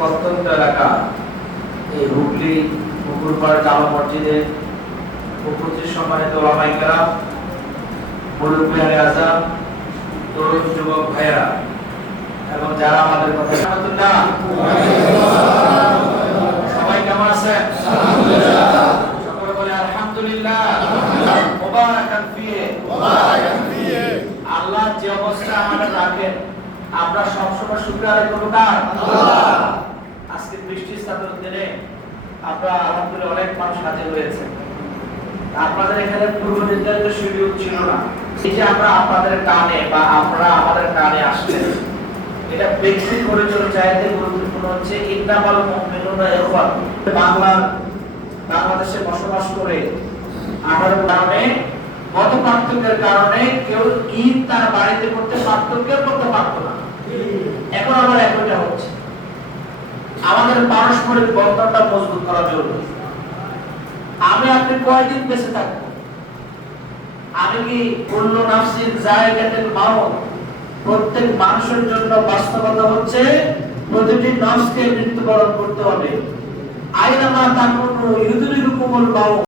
প্রত্যন্ত এলাকা এই হুগলি পুকুরপাড় জামা মসজিদে উপস্থিত সম্মানিত ওলামায়ে কেরাম, মুরব্বিয়ানে আযম, তরুণ যুবক ভাইয়েরা এবং যারা আমাদের কথা রাহমাতুল্লাহ, সবাই কেমন আছেন? আলহামদুলিল্লাহ। সকলে বলে আলহামদুলিল্লাহ। মুবারাকান ফিহি। আল্লাহ যে অবস্থা আমাদের রাখেন, আমরা সবসময় শুকরিয়া আদায় করব কার? আল্লাহ। আজকে বৃষ্টির চাদর দিনে আমরা আলহামদুলিল্লাহ অনেক মানুষ হাজির হয়েছে। আপনাদের এখানে পূর্ব নির্ধারিত শিডিউল ছিল না। এই যে আমরা আপনাদের কানে বা আপনারা আমাদের কানে আসলেন, এটা ব্যক্তির পরিচয় চাইতে গুরুত্বপূর্ণ হচ্ছে ইন্নামাল মুমিনুনা ইখওয়া। বাংলাদেশে বসবাস করে আমার কারণে মত পার্থক্যের কারণে কেউ ঈদ তার বাড়িতে করতে পারত, কেউ করতে পারত না। এখন আবার একইটা হচ্ছে। আমাদের পারস্পরিক বন্ধনটা মজবুত করা জরুরি। আমি আপনি কয়দিন বেঁচে থাকবো? আমি কি কুল্লু নাফসিন যায়কাতুল মাউত, প্রত্যেক মানুষের জন্য বাস্তবতা হচ্ছে প্রতিটি নফসকে মৃত্যুবরণ করতে হবে। আইনামা তাকুনু ইউদরিকুমুল মাউত।